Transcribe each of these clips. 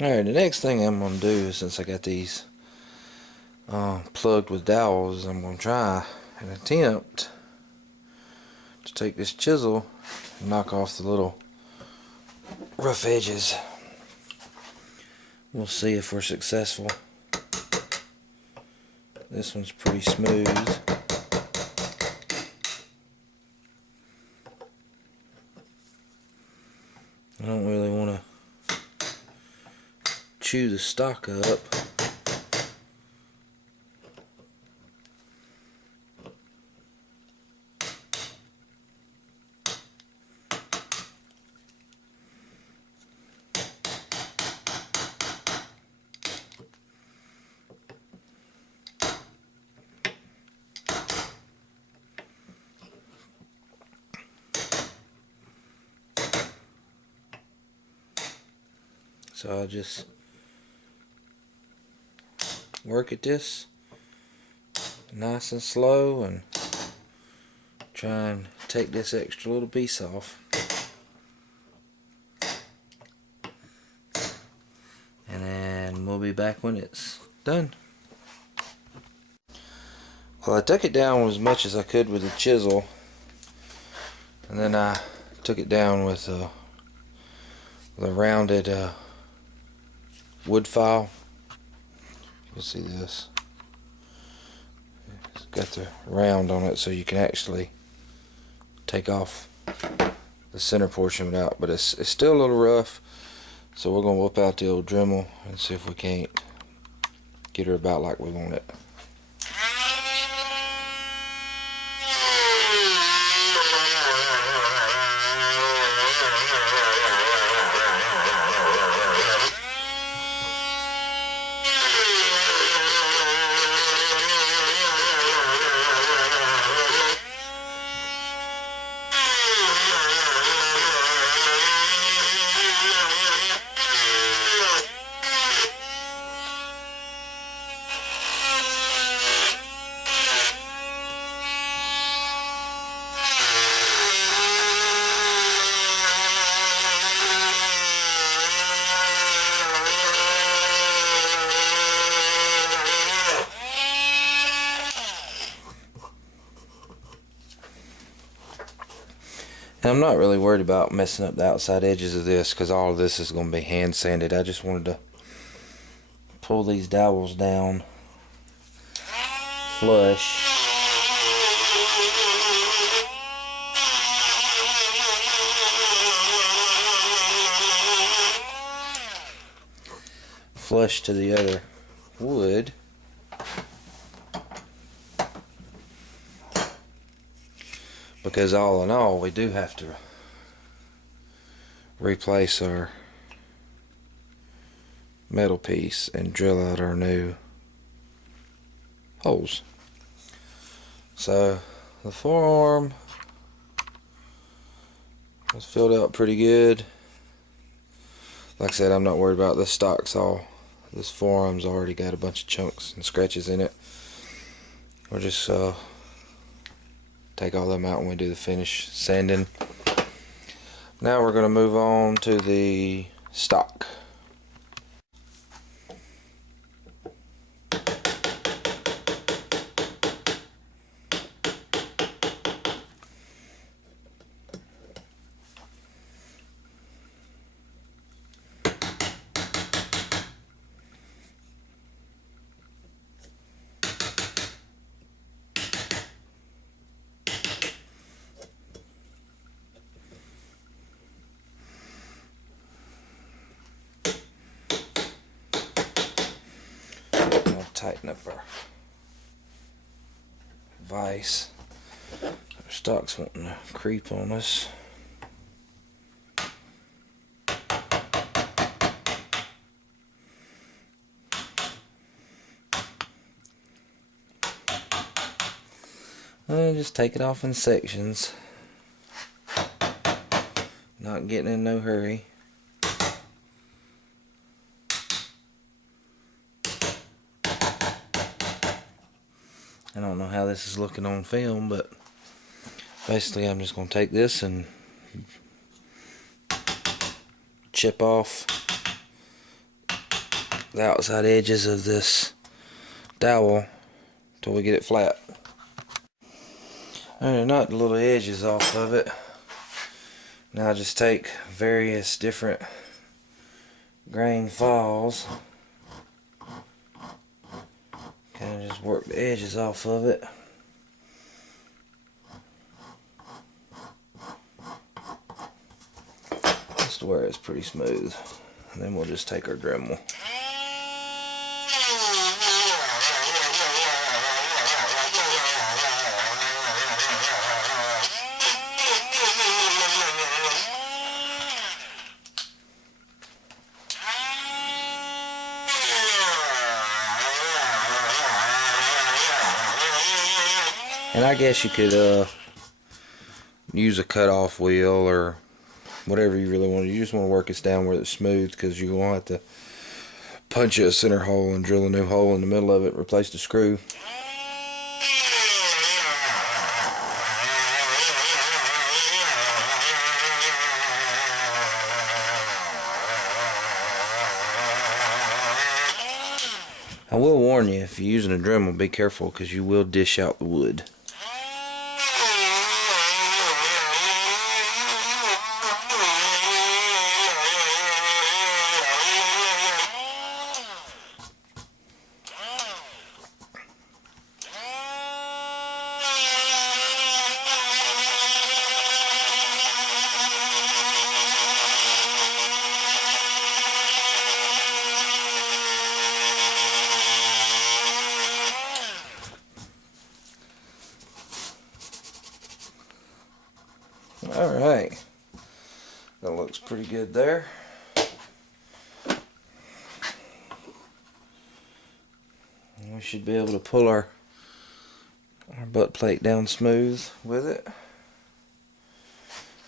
Alright, the next thing I'm going to do, since I got these plugged with dowels, I'm going to try an attempt to take this chisel and knock off the little rough edges. We'll see if we're successful. This one's pretty smooth. I don't really want to chew the stock up. So I'll just work at this nice and slow and try and take this extra little piece off. And then we'll be back when it's done. Well, I took it down as much as I could with the chisel, and then I took it down with a rounded wood file. You can see this. It's got the round on it so you can actually take off the center portion of it out, but it's still a little rough, so we're going to whip out the old Dremel and see if we can't get her about like we want it. And I'm not really worried about messing up the outside edges of this because all of this is going to be hand sanded. I just wanted to pull these dowels down flush. Flush to the other wood. Because all in all, we do have to replace our metal piece and drill out our new holes. So the forearm was filled out pretty good. Like I said, I'm not worried about this stock saw. This forearm's already got a bunch of chunks and scratches in it. We'll just take all them out when we do the finish sanding. Now we're going to move on to the stock. Tighten up our vise. Our stock's wanting to creep on us. And just take it off in sections. Not getting in no hurry. I don't know how this is looking on film, but basically I'm just going to take this and chip off the outside edges of this dowel till we get it flat. Alright, knock the little edges off of it. Now just take various different grain files, kind of just work the edges off of it. Just to where it's pretty smooth. And then we'll just take our Dremel. And I guess you could use a cutoff wheel or whatever you really want to. You just want to work this down where it's smooth, because you're going to have to punch a center hole and drill a new hole in the middle of it, replace the screw. I will warn you, if you're using a Dremel, be careful, because you will dish out the wood. Alright, that looks pretty good there. And we should be able to pull our butt plate down smooth with it.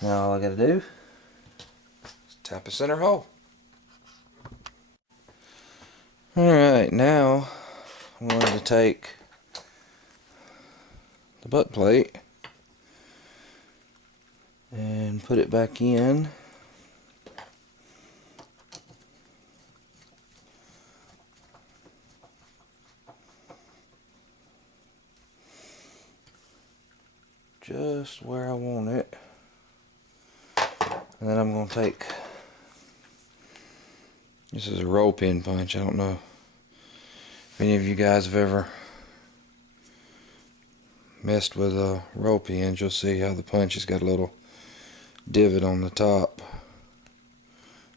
Now all I gotta do is tap a center hole. Alright, now I'm going to take the butt plate and put it back in. Just where I want it. And then I'm going to take, this is a roll pin punch. I don't know if any of you guys have ever messed with roll pins. You'll see how the punch has got a little divot on the top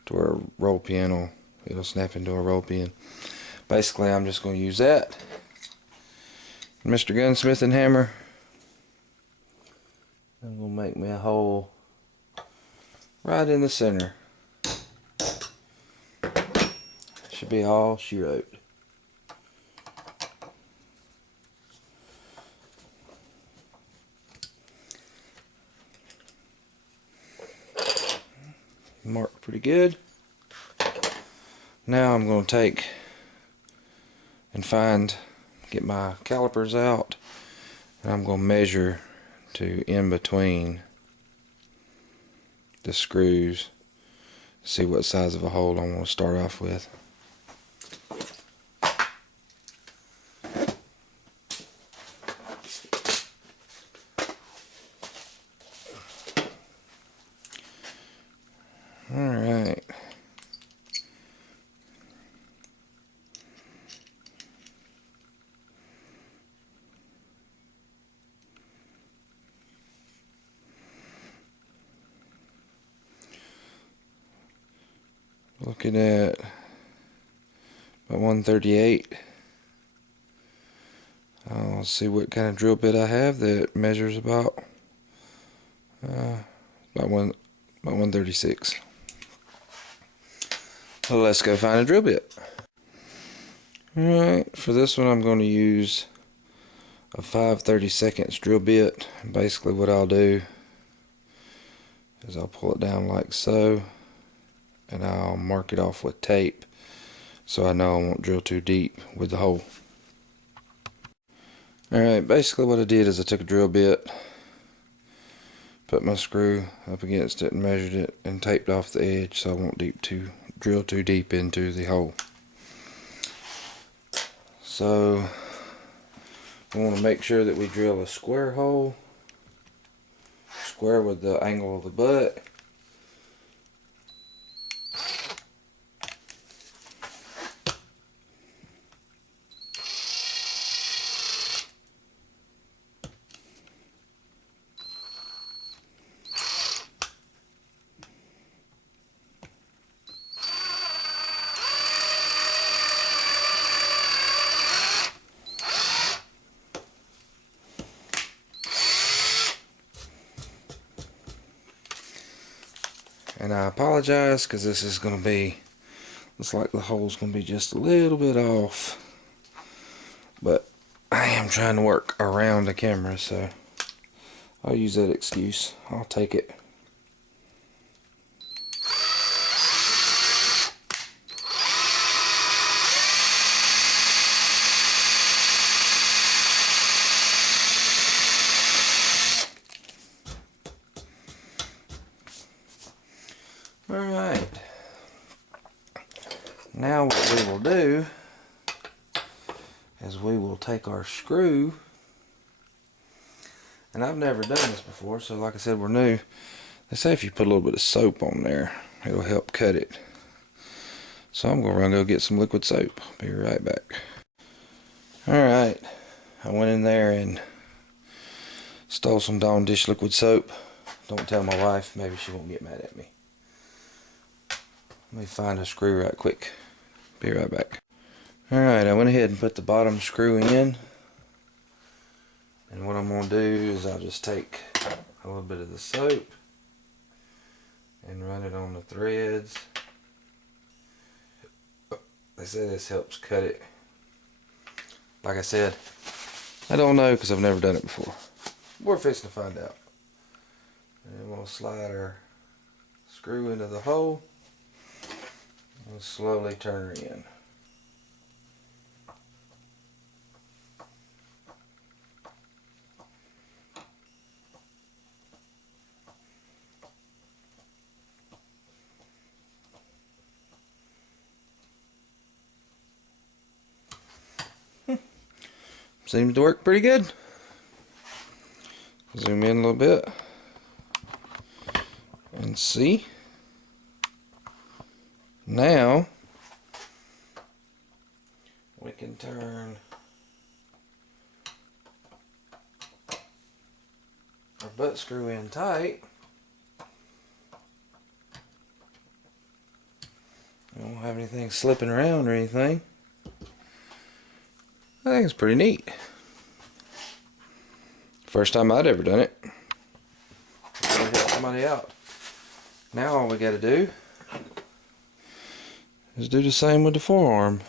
to where a roll pin it'll snap into a roll pin. Basically, I'm just going to use that, Mr. Gunsmith and hammer. I'm going to make me a hole right in the center. Should be all she wrote. Marked pretty good. Now I'm going to take and get my calipers out, and I'm going to measure to in between the screws, see what size of a hole I want to start off with. Alright. Looking at about 138. I'll see what kind of drill bit I have that measures about 136. So let's go find a drill bit. Alright, for this one I'm going to use a 5/32 drill bit. Basically what I'll do is I'll pull it down like so, and I'll mark it off with tape so I know I won't drill too deep with the hole. Alright, basically what I did is I took a drill bit, put my screw up against it and measured it, and taped off the edge so I won't drill too deep into the hole. So we want to make sure that we drill a square hole, square with the angle of the butt. And I apologize because this is going to be, looks like the hole's going to be just a little bit off. But I am trying to work around the camera, so I'll use that excuse. I'll take it. Alright. Now what we will do is we will take our screw, and I've never done this before, so like I said, we're new. They say if you put a little bit of soap on there, it'll help cut it. So I'm gonna go get some liquid soap. Be right back. Alright, I went in there and stole some Dawn dish liquid soap. Don't tell my wife, maybe she won't get mad at me. Let me find a screw right quick. Be right back. Alright, I went ahead and put the bottom screw in. And what I'm going to do is I'll just take a little bit of the soap and run it on the threads. They say this helps cut it. Like I said, I don't know because I've never done it before. We're fixing to find out. And then we'll slide our screw into the hole and slowly turn her in. Seems to work pretty good. Zoom in a little bit and see. Now we can turn our butt screw in tight. We don't have anything slipping around or anything. I think it's pretty neat. First time I'd ever done it. Really help somebody out. Now all we gotta do is do the same with the forearm.